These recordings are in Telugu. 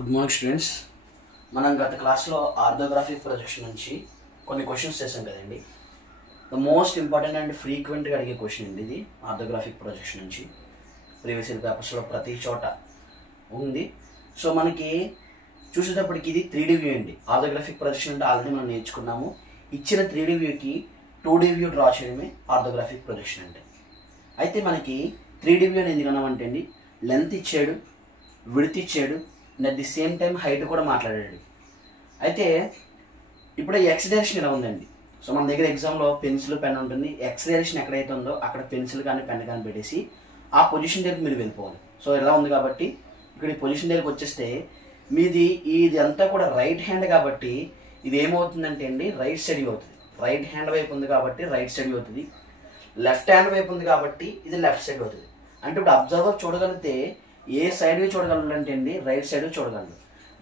Good morning students. మనం గత క్లాస్లో ఆర్థోగ్రాఫిక్ ప్రొజెక్షన్ నుంచి కొన్ని క్వశ్చన్స్ చేసాం కదండి. ద మోస్ట్ ఇంపార్టెంట్ అండ్ ఫ్రీక్వెంట్గా అడిగే క్వశ్చన్ అండి ఇది. ఆర్థోగ్రాఫిక్ ప్రొజెక్షన్ నుంచి ప్రీవియస్ ఇయర్ పేపర్స్లో ప్రతి చోట ఉంది. సో మనకి చూసేటప్పటికి ఇది 3D వ్యూ అండి. ఆర్థోగ్రాఫిక్ ప్రొజెక్షన్ అంటే ఆల్రెడీ మనం నేర్చుకున్నాము. ఇచ్చిన 3D వ్యూకి 2D వ్యూ డ్రా చేయడమే ఆర్థోగ్రాఫిక్ ప్రొజెక్షన్ అంటే. అయితే మనకి 3D వ్యూ అని ఎందుకన్నామంటే అండి, లెంత్ ఇచ్చాడు, విడ్త్ ఇచ్చాడు, and at the same time height కూడా మాట్లాడాడు. అయితే ఇప్పుడు ఎక్స్ డైరెక్షన్ ఇలా ఉందండి. సో మన దగ్గర ఎగ్జామ్లో పెన్సిల్ పెన్ ఉంటుంది. ఎక్స్ డైరెక్షన్ ఎక్కడైతే ఉందో అక్కడ పెన్సిల్ కానీ పెన్ కానీ పెట్టేసి ఆ పొజిషన్ దగ్గరికి మీరు వెళ్ళిపోవాలి. సో ఇలా ఉంది కాబట్టి ఇక్కడ ఈ పొజిషన్ దగ్గరికి వచ్చేస్తే మీది ఇది అంతా కూడా రైట్ హ్యాండ్ కాబట్టి ఇది ఏమవుతుందంటే అండి రైట్ సైడ్ అవుతుంది. రైట్ హ్యాండ్ వైపు ఉంది కాబట్టి రైట్ సైడ్ అవుతుంది. లెఫ్ట్ హ్యాండ్ వైపు ఉంది కాబట్టి ఇది లెఫ్ట్ సైడ్ అవుతుంది. అంటే ఇప్పుడు అబ్జర్వర్ చూడగలిగితే ఏ సైడ్ చూడగలరు అంటే అండి రైట్ సైడ్ చూడగలరు.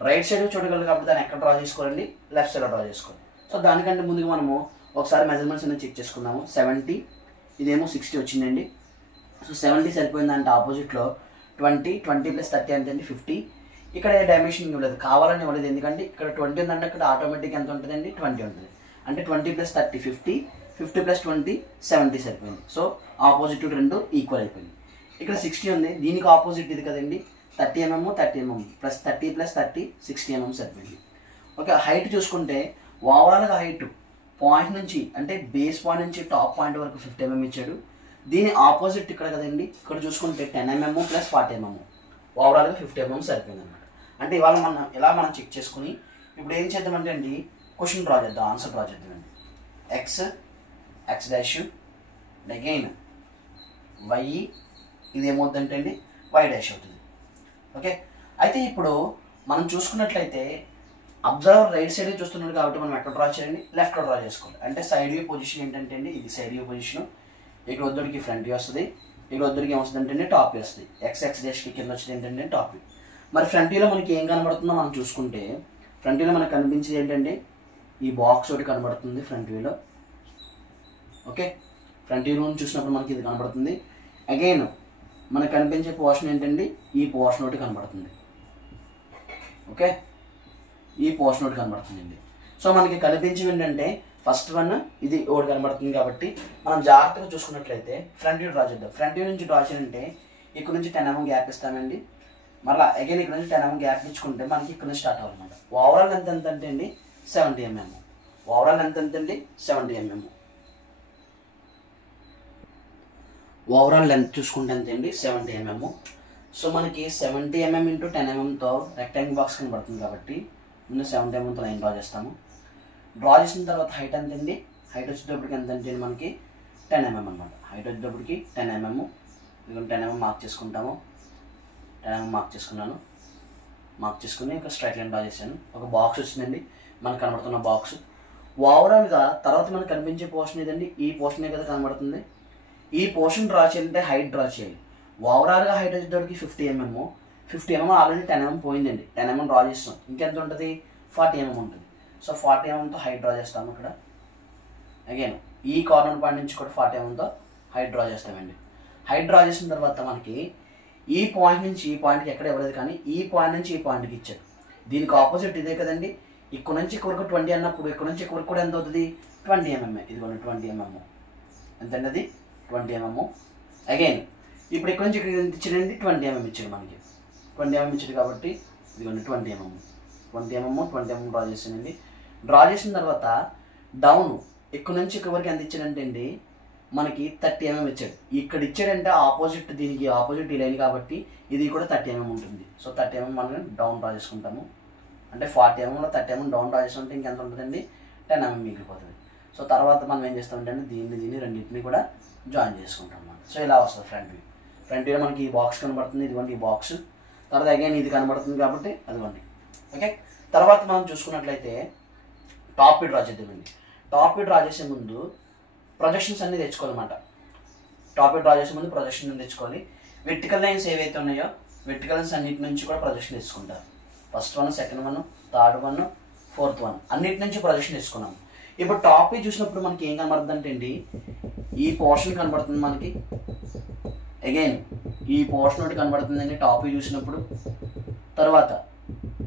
రైట్ సైడ్ చూడగలరు కాబట్టి దాన్ని ఎక్కడ డ్రా చేసుకోవాలండి, లెఫ్ట్ సైడ్ డ్రా చేసుకోవాలి. సో దానికంటే ముందుగా మనము ఒకసారి మెజర్మెంట్స్ అనేది చెక్ చేసుకుందాము. 70 ఇదేమో 60 వచ్చిందండి. సో 70 సరిపోయిందంటే ఆపోజిట్లో 20 + 30 అంతేండి 50. ఇక్కడ డైమెన్షన్ ఇవ్వలేదు, కావాలని ఇవ్వలేదు. ఎందుకంటే ఇక్కడ 20 ఉందంటే ఇక్కడ ఆటోమేటిక్ ఎంత ఉంటుందండి 20 ఉంటుంది. అంటే 20 + 30 50, 50 + 20 70 సరిపోయింది. సో ఆపోజిట్ రెండు ఈక్వల్ అయిపోయింది. ఇక్కడ 60 ఉంది, దీనికి ఆపోజిట్ ఇది కదండి 30 mm 30 mm + 30 + 30 60 mm సరిపోయింది. ఓకే, హైట్ చూసుకుంటే ఓవరాల్గా హైట్ పాయింట్ నుంచి అంటే బేస్ పాయింట్ నుంచి టాప్ పాయింట్ వరకు 50 mm ఇచ్చాడు. దీని ఆపోజిట్ ఇక్కడ కదండి, ఇక్కడ చూసుకుంటే 10 mm + 40 mm ఓవరాల్గా 50 mm సరిపోయింది అనమాట. అంటే ఇవాళ మనం చెక్ చేసుకుని ఇప్పుడు ఏం చేద్దామంటే అండి క్వశ్చన్ డ్రా చేద్దాం, ఆన్సర్ డ్రా చేద్దామండి. ఎక్స్ డాష్ అగైన్ వై, ఇది ఏమవుతుందంటే అండి వై డాష్ అవుతుంది. ఓకే, అయితే ఇప్పుడు మనం చూసుకున్నట్లయితే అబ్జర్వర్ రైట్ సైడ్ చూస్తున్నాడు కాబట్టి మనం ఎక్కడ డ్రా చేయండి, లెఫ్ట్లో డ్రా చేసుకోవాలి. అంటే సైడ్ వ్యూ పొజిషన్ ఏంటంటే అండి ఇది సైడ్ వ్యూ పొజిషన్. ఇక్కడ వద్దుడికి ఫ్రంట్ వ్యూ వస్తుంది, ఇక్కడ వద్దుడికి ఏమొస్తుంది అంటే టాప్ వ్యూ వస్తుంది. ఎక్స్ డాష్కి కింద వచ్చేది ఏంటంటే టాప్ వ్యూ. మరి ఫ్రంట్ వ్యూలో మనకి ఏం కనబడుతుందో మనం చూసుకుంటే ఫ్రంట్ వ్యూలో మనకు కనిపించేది ఏంటంటే ఈ బాక్స్ ఒకటి కనబడుతుంది ఫ్రంట్ వ్యూలో. ఓకే, ఫ్రంట్ వ్యూ నుంచి చూసినప్పుడు మనకి ఇది కనబడుతుంది. అగైన్ మనకు కనిపించే పోర్షన్ ఏంటండి ఈ పోర్షన్ ఒకటి కనబడుతుంది. ఓకే, ఈ పోర్షన్ ఒకటి కనబడుతుందండి. సో మనకి కనిపించేవి ఏంటంటే ఫస్ట్ వన్ ఇది ఒకటి కనబడుతుంది కాబట్టి మనం జాగ్రత్తగా చూసుకున్నట్లయితే ఫ్రంట్ వ్యూ డ్రా చేద్దాం. ఫ్రంట్ వ్యూ నుంచి డ్రా చేయాలంటే ఇక్కడ నుంచి 10 mm గ్యాప్ ఇస్తామండి. మళ్ళీ అగైన్ ఇక్కడ నుంచి 10 mm గ్యాప్ ఇచ్చుకుంటే మనకి ఇక్కడ నుంచి స్టార్ట్ అవ్వాలన్నమాట. ఓవరాల్ లెంత్ ఎంత అంటే అండి 70 mm. ఓవరాల్ లెంత్ ఎంత అండి 70 mm. ఓవరాల్ లెంత్ చూసుకుంటే ఎంత అండి 70 mm. సో మనకి 70 mm × 10 mmతో రెక్టాంగిల్ బాక్స్ కనబడుతుంది కాబట్టి ముందు 70 mmతో లైన్ డ్రా చేస్తాము. డ్రా చేసిన తర్వాత హైట్ ఎంత అండి, హైట్ వచ్చేటప్పటికి ఎంత అంటే మనకి 10 mm అనమాట. హైట్ వచ్చేటప్పటికి 10 mm. ఇదిగో 10 mm మార్క్ చేసుకుంటాము. 10 mm మార్క్ చేసుకున్నాను. మార్క్ చేసుకుని ఒక స్ట్రైట్ లైన్ డ్రా చేశాను. ఒక బాక్స్ వచ్చిందండి మనకు కనబడుతున్న బాక్స్. ఓవరాల్గా తర్వాత మనకు కనిపించే పోర్షన్ ఏదండి ఈ పోర్షనే కదా కనబడుతుంది. ఈ పోర్షన్ డ్రా చేయాలంటే హైట్ డ్రా చేయాలి. ఓవరాల్గా హైట్ వచ్చేటప్పటికి 50 mm. 50 mm ఆల్రెడీ 10 mm పోయిందండి. 10 mm డ్రా చేస్తాం. ఇంకెంత ఉంటుంది 40 mm ఉంటుంది. సో 40 mmతో హైట్ డ్రా చేస్తాము. ఇక్కడ అగైన్ ఈ కార్నర్ పాయింట్ నుంచి కూడా 40 mmతో హైట్ డ్రా చేస్తామండి. హైట్ డ్రా చేసిన తర్వాత మనకి ఈ పాయింట్ నుంచి ఈ పాయింట్కి ఎక్కడ ఇవ్వలేదు కానీ ఈ పాయింట్ నుంచి ఈ పాయింట్కి ఇచ్చారు. దీనికి ఆపోజిట్ ఇదే కదండి. ఇక్కడ నుంచి ఇక్కడికి 20 అన్నప్పుడు ఇక్కడ నుంచి ఇక్కడికి కూడా ఎంత అవుతుంది 20 mm. ఇదిగోండి 20 mm. ఎంతండి అది 20 mm. అగైన్ ఇప్పుడు ఇక్కడ నుంచి ఇక్కడ ఎంత ఇచ్చాడండి 20 mm ఇచ్చాడు మనకి. 20 mm ఇచ్చాడు కాబట్టి ఇదిగోండి 20 mm. 20 mm డ్రా చేసానండి. డ్రా చేసిన తర్వాత డౌన్ ఇక్కడ నుంచి ఇక్కడ వరకు ఎంత ఇచ్చాడంటే అండి మనకి 30 mm ఇచ్చాడు. ఇక్కడ ఇచ్చాడంటే ఆపోజిట్ దీనికి ఆపోజిట్ ఈ లైన్ కాబట్టి ఇది కూడా 30 mm ఉంటుంది. సో 30 mm మనం డౌన్ డ్రా చేసుకుంటాము. అంటే 40 mmలో 30 mm డౌన్ డ్రా చేసుకుంటే ఇంకెంత ఉంటుందండి 10 mm మిగిలిపోతుంది. సో తర్వాత మనం ఏం చేస్తామంటే అండి దీన్ని రెండింటిని కూడా జాయిన్ చేసుకుంటాం అన్నమాట. సో ఇలా వస్తుంది ఫ్రంట్ వ్యూ. ఫ్రంట్ వ్యూలో మనకి ఈ బాక్స్ కనబడుతుంది, ఇదిగోండి ఈ బాక్స్. తర్వాత అగైన్ ఇది కనబడుతుంది కాబట్టి అదిగోండి. ఓకే, తర్వాత మనం చూసుకున్నట్లయితే టాప్ వ్యూ డ్రా చేద్దామండి. టాప్ వ్యూ డ్రా చేసే ముందు ప్రొజెక్షన్స్ అన్ని తెచ్చుకోవాలన్నమాట. టాప్ వ్యూ డ్రా చేసే ముందు ప్రొజెక్షన్ తెచ్చుకోవాలి. వెర్టికల్ లైన్స్ ఏవైతే ఉన్నాయో వెర్టికల్ లైన్స్ అన్నిటి నుంచి కూడా ప్రొజెక్షన్ తెచ్చుకుంటారు. First one, second one, third one, fourth one అన్నిటి నుంచి ప్రొజెక్షన్ తెచ్చుకున్నాం. ఇప్పుడు టాప్ వ్యూ చూసినప్పుడు మనకి ఏం కనబడుతుంది అంటే అండి ఈ పోర్షన్ కనబడుతుంది మనకి. అగైన్ ఈ పోర్షన్ ఒకటి కనబడుతుందండి టాప్ వ్యూ చూసినప్పుడు. తర్వాత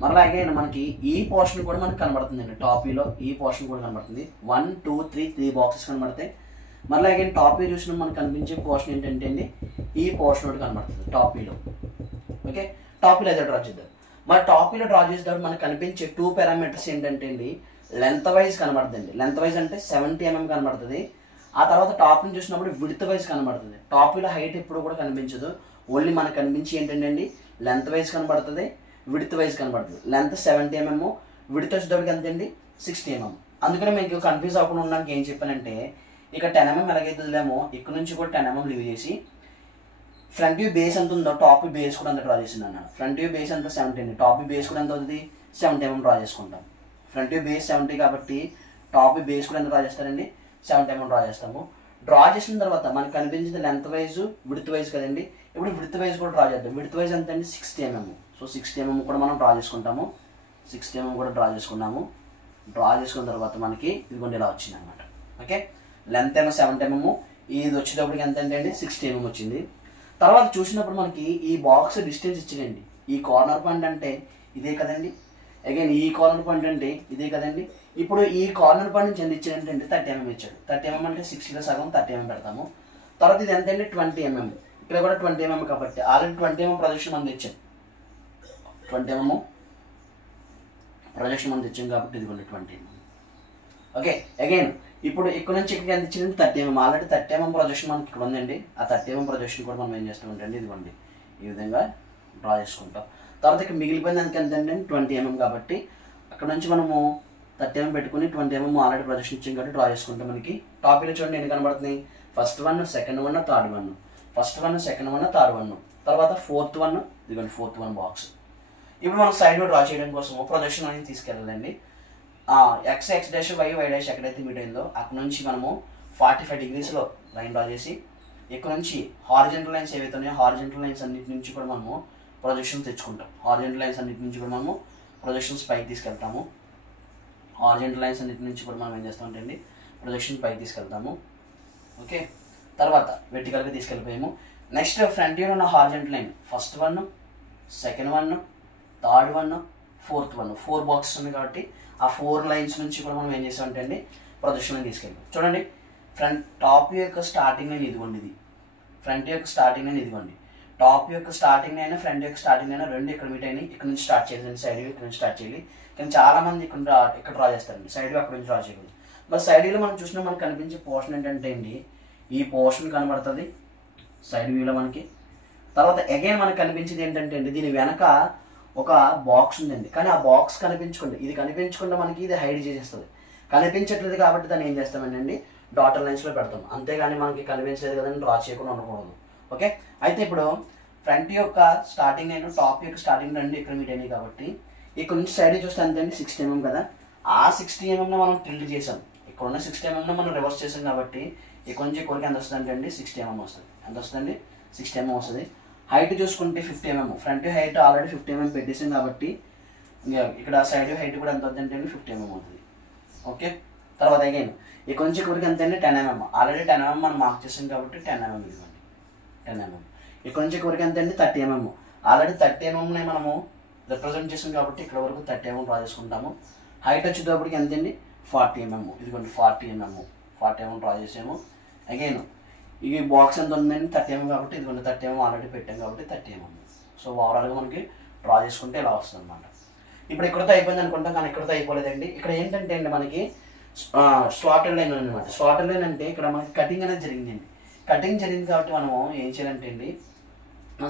మరలా అగైన్ మనకి ఈ పోర్షన్ కూడా మనకు కనబడుతుందండి. టాప్ వ్యూలో ఈ పోర్షన్ కూడా కనబడుతుంది. 1 2 3 బాక్సెస్ కనబడతాయి. మరలా అగైన్ టాప్ వ్యూ చూసిన మనకు కనిపించే పోర్షన్ ఏంటంటే అండి ఈ పోర్షన్ ఒకటి కనబడుతుంది టాప్ వ్యూలో. ఓకే, టాప్ వ్యూలో అయితే డ్రా చేద్దాం. మరి టాప్ వ్యూలో డ్రా చేసేటప్పుడు మనకు కనిపించే 2 పారామీటర్స్ ఏంటంటే అండి లెంత్ వైజ్ కనబడుతుంది. లెంత్ వైజ్ అంటే 70 mm కనబడుతుంది. ఆ తర్వాత టాప్ ని చూసినప్పుడు విడ్త్ వైజ్ కనబడుతుంది. టాప్ వ్యూలో హైట్ ఎప్పుడు కూడా కనిపించదు. ఓన్లీ మనకు కనిపించి ఏంటంటే అండి లెంత్ వైజ్ కనబడుతుంది, విడ్త్ వైజ్ కనబడుతుంది. లెంత్ 70 mm, విడ్త్ వచ్చేటప్పటికి ఎంత అండి 60 mm. అందుకని మీకు కన్ఫ్యూజ్ అవ్వకుండా ఉండడానికి ఏం చెప్పానంటే ఇక 10 mm ఎలాగైతే వదిలేమో ఇక్కడ నుంచి కూడా 10 mm లీవ్ చేసి ఫ్రంట్ వ్యూ బేస్ ఎంత ఉందో టాప్ వ్యూ బేస్ కూడా అంత డ్రా చేసింది అన్నాను. ఫ్రంట్ వ్యూ బేస్ అంతా 70 అండి, టాప్ వ్యూ బేస్ కూడా ఎంత అవుతుంది 70 mm డ్రా చేసుకుంటాం. ఫ్రంట్ వ్యూ బేస్ 70 కాబట్టి టాప్ వ్యూ బేస్ కూడా ఎంత డ్రా చేస్తారండి 70 mm డ్రా చేస్తాము. డ్రా చేసిన తర్వాత మనకు కనిపించింది లెంత్ వైజ్ విడ్త్ వైజ్ కదండి. ఇప్పుడు విడ్త్ వైజ్ కూడా డ్రా చేద్దాం. విడ్త్ వైజ్ ఎంత అండి 60 mm. సో 60 mm కూడా మనం డ్రా చేసుకుంటాము. 60 mm కూడా డ్రా చేసుకున్నాము. డ్రా చేసుకున్న తర్వాత మనకి ఇదిగోండి ఇలా వచ్చింది అనమాట. ఓకే, లెంత్ ఏమో 70 mm, ఇది వచ్చేటప్పటికి ఎంత అంటే అండి 60 mm వచ్చింది. తర్వాత చూసినప్పుడు మనకి ఈ బాక్స్ డిస్టెన్స్ ఇచ్చిందండి. ఈ కార్నర్ పాయింట్ అంటే ఇదే కదండి, అగైన్ ఈ కార్నర్ పాయింట్ అంటే ఇదే కదండి. ఇప్పుడు ఈ కార్నర్ పాయింట్ నుంచి ఎంత ఇచ్చాడంటే 30 mm ఇచ్చాడు. 30 mm అంటే 60లో సగం 30 mm పెడతాము. తర్వాత ఇది ఎంత అండి 20 mm, ఇక్కడ కూడా 20 mm కాబట్టి ఆల్రెడీ 20 mm ప్రొజెక్షన్ మనం తెచ్చాం. 20 mm ప్రొజెక్షన్ మనం తెచ్చాం కాబట్టి ఇదిగోండి 20 mm. ఓకే, అగైన్ ఇప్పుడు ఇక్కడ నుంచి ఇక్కడికి ఎంత ఇచ్చిందంటే 30 mm. ఆల్రెడీ 30 mm ప్రొజెక్షన్ మనకి ఇక్కడ ఉందండి. ఆ 30 mm ప్రొజెక్షన్ కూడా మనం ఏం చేస్తామంటే అండి ఇదిగోండి ఈ విధంగా డ్రా చేసుకుంటాం. తర్వాత ఇక్కడ మిగిలిపోయింది దానికి ఎంత అంటే 20 mm కాబట్టి అక్కడ నుంచి మనము 30 mm పెట్టుకుని 20 mm ఆల్రెడీ ప్రొజెక్షన్ ఇచ్చాం కాబట్టి డ్రా చేసుకుంటాం. మనకి టాప్ లో చూడండి ఎన్ని కనబడుతున్నాయి, first one, second one, third one, first one, second one, third one, తర్వాత ఫోర్త్ వన్, ఇదిగోండి ఫోర్త్ వన్ బాక్స్. ఇప్పుడు మనం సైడ్ డ్రా చేయడం కోసం ప్రొజెక్షన్ అనేది తీసుకెళ్ళాలండి. ఎక్స్ డాష్ వై డాష్ ఎక్కడైతే మీట్ అయిందో అక్కడ నుంచి మనము 45 degrees లైన్ డ్రా చేసి ఇక్కడ నుంచి హారిజెంటల్ లైన్స్ ఏవైతే ఉన్నాయో హారిజెంటల్ లైన్స్ అన్నిటి నుంచి కూడా మనము ప్రొజెక్షన్ తెచ్చుకుంటాం. హారిజెంటల్ లైన్స్ అన్నిటి నుంచి కూడా మనము ప్రొజెక్షన్స్ పైకి తీసుకెళ్తాము. హారిజెంటల్ లైన్స్ అన్నిటి నుంచి కూడా మనం ఏం చేస్తామంటే అండి ప్రొజెక్షన్ పైకి తీసుకెళ్తాము. ఓకే, తర్వాత వెర్టికల్గా తీసుకెళ్ళిపోయాము. నెక్స్ట్ ఫ్రంట్ వ్యూ ఉన్న horizontal line first one, second one, third one, fourth one, 4 boxes ఉన్నాయి కాబట్టి ఆ 4 లైన్స్ నుంచి కూడా మనం ఏం చేస్తామంటే అండి ప్రొజెక్షన్ తీసుకెళ్ళాం. చూడండి ఫ్రంట్ టాప్ యొక్క స్టార్టింగ్ లైన్ ఇదిగోండి, ఇది ఫ్రంట్ యొక్క స్టార్టింగ్ లైన్ ఇదిగోండి. టాప్ యొక్క స్టార్టింగ్ అయినా ఫ్రంట్ యొక్క స్టార్టింగ్ అయినా రెండు ఇక్కడ మీట్ అయినాయి. ఇక్కడ నుంచి స్టార్ట్ చేయాలి, సైడ్ వ్యూ ఇక్కడ నుంచి స్టార్ట్ చేయాలి. కానీ చాలా మంది ఇక్కడ డ్రా చేస్తారండి, సైడ్ వ్యూ అక్కడ నుంచి డ్రా చేయకూడదు. మరి సైడ్ వ్యూలో మనం చూసినా మనకు కనిపించే పోర్షన్ ఏంటంటే అండి ఈ పోర్షన్ కనబడుతుంది సైడ్ వ్యూలో మనకి. తర్వాత అగైన్ మనకు కనిపించేది ఏంటంటే అండి దీని వెనక ఒక బాక్స్ ఉందండి. కానీ ఆ బాక్స్ కనిపించకుండా ఇది కనిపించకుండా మనకి ఇది హైడ్ చేసేస్తుంది. కనిపించట్లేదు కాబట్టి దాన్ని ఏం చేస్తామండి డాటర్ లైన్స్లో పెడతాం. అంతేగాని మనకి కనిపించలేదు కదండి డ్రా చేయకుండా ఉండకూడదు. ఓకే, అయితే ఇప్పుడు ఫ్రంట్ యొక్క స్టార్టింగ్ లైన్ టాప్ యొక్క స్టార్టింగ్ రెండు ఇక్కడ మీట్ అయినాయి కాబట్టి ఇక్కడ నుంచి సైడ్ చూస్తే అంతే అండి 60 mm కదా. ఆ 60 mm మనం టిల్ట్ చేసాం. ఇక్కడ ఉన్న 60 mm మనం రివర్స్ చేసాం కాబట్టి ఇక్కడ నుంచి ఇక్కడికి ఎంత వస్తుంది అంటే అండి 60 mm వస్తుంది. ఎంత వస్తుందండి 60 mm వస్తుంది. హైట్ చూసుకుంటే 50 mm, front height already 50 mm పెట్టేసాం కాబట్టి ఇక్కడ సైడ్ హైట్ కూడా ఎంత అవుతుంది అంటే 50 mm అవుతుంది. ఓకే, తర్వాత అగైన్ ఇక్కడ నుంచి ఇక్కడికి ఎంత అండి 10 mm, ఆల్రెడీ 10 mm మనం మార్క్ చేసాం కాబట్టి 10 mm ఇవ్వండి 10 mm. ఇక్కడ నుంచి ఇక్కడికి ఎంత అండి 30 mm, ఆల్రెడీ 30 mm మనము రిప్రజెంట్ చేసాం కాబట్టి ఇక్కడ వరకు 30 mm డ్రా చేసుకుంటాము. హైట్ వచ్చేటప్పటికి ఎంత అండి 40 mm, ఇదిగోండి 40 mm డ్రా చేసాము. అగైన్ ఈ బాక్స్ ఎంత ఉందండి 30 mm కాబట్టి ఇదిగోండి 30 mm ఆల్రెడీ పెట్టాం కాబట్టి 30 mm. సో ఓవరాల్గా మనకి డ్రా చేసుకుంటే ఇలా వస్తుంది అనమాట. ఇప్పుడు ఇక్కడతో అయిపోయింది అనుకుంటాం కానీ ఇక్కడతో అయిపోలేదండి. ఇక్కడ ఏంటంటే అండి మనకి స్లాటెడ్ లైన్ అనమాట. స్లాటెడ్ లైన్ అంటే ఇక్కడ మనకి కటింగ్ అనేది జరిగిందండి. కటింగ్ జరిగింది కాబట్టి మనము ఏం చేయాలంటే అండి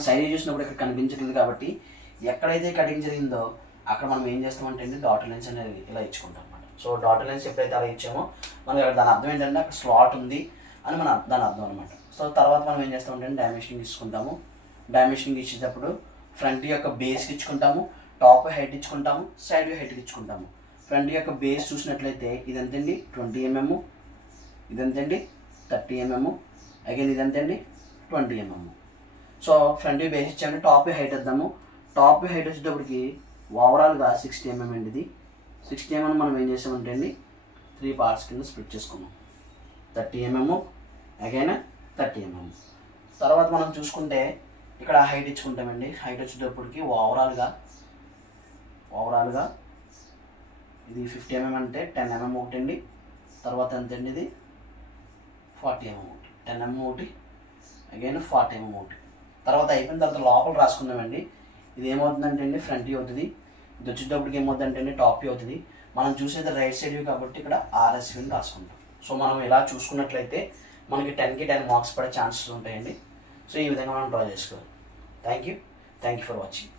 సైడ్ చూసినప్పుడు ఇక్కడ కనిపించట్లేదు కాబట్టి ఎక్కడైతే కటింగ్ జరిగిందో అక్కడ మనం ఏం చేస్తామంటే అండి డాటర్ లైన్స్ అనేది ఇలా ఇచ్చుకుంటాం అనమాట. సో డాటర్ లైన్స్ ఎప్పుడైతే అలా ఇచ్చామో మనకి దాని అర్థం ఏంటంటే అక్కడ స్లాట్ ఉంది అని దాని అర్థం అనమాట. సో తర్వాత మనం ఏం చేస్తామంటే డైమెన్షనింగ్ తీసుకుంటాము. డైమెన్షనింగ్ ఇచ్చేటప్పుడు ఫ్రంట్ యొక్క బేస్కి ఇచ్చుకుంటాము, టాప్ హైట్ ఇచ్చుకుంటాము, సైడ్ హైట్ ఇచ్చుకుంటాము. ఫ్రంట్ యొక్క బేస్ చూసినట్లయితే ఇదంతండి 20 mm, ఇదంతండి 30 mm, అగైన్ ఇదంతండి 20 mm. సో ఫ్రంట్ బేస్ ఇచ్చాము, టాప్ హైట్ ఇద్దాము. టాప్ హైట్ వచ్చేటప్పటికి ఓవరాల్గా 60 mm అండి. ఇది 60 mm మనం ఏం చేసామంటే అండి 3 పార్ట్స్ కింద స్ప్లిట్ చేసుకున్నాం. 30 mm, అగైన్ 30 mm. తర్వాత మనం చూసుకుంటే ఇక్కడ హైట్ ఇచ్చుకుంటామండి. హైట్ వచ్చేటప్పటికి ఓవరాల్గా ఓవరాల్గా ఇది 50 mm అంటే 10 mm ఒకటి అండి, తర్వాత ఎంత అండి ఇది 40 mm ఒకటి, 10 mm ఒకటి, అగైన్ 40 mm ఒకటి. తర్వాత అయిపోయిన తర్వాత లోపల రాసుకుందామండి. ఇది ఏమవుతుందంటే అండి ఫ్రంట్ వ్యూ అవుతుంది, ఇది వచ్చేటప్పటికి ఏమవుతుందంటే అండి టాప్ వ్యూ అవుతుంది. మనం చూసేది రైట్ సైడ్ వ్యూ కాబట్టి ఇక్కడ RSV అని రాసుకుంటాం. సో మనం ఇలా చూసుకున్నట్లయితే మనకి 10కి 10 మార్క్స్ పడే ఛాన్సెస్ ఉంటాయండి. సో ఈ విధంగా మనం డ్రా చేసుకోవాలి. Thank you for watching.